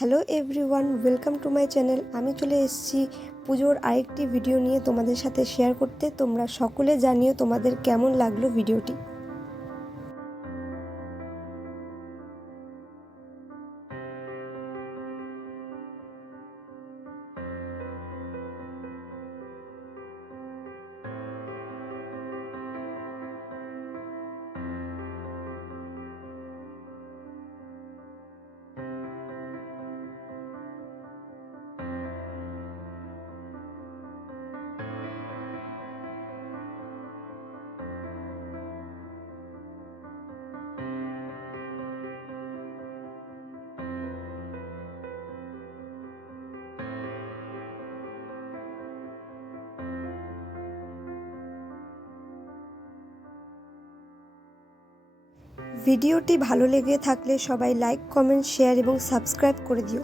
Hello everyone, welcome to my channel. আমি চলে এসেছি পুজোর আরেকটি ভিডিও নিয়ে তোমাদের সাথে শেয়ার করতে। তোমরা সকলে জানিও তোমাদের কেমন লাগলো ভিডিওটি। ভিডিওটি ভালো লেগে থাকলে সবাই লাইক, কমেন্ট, শেয়ার এবং সাবস্ক্রাইব করে দিও।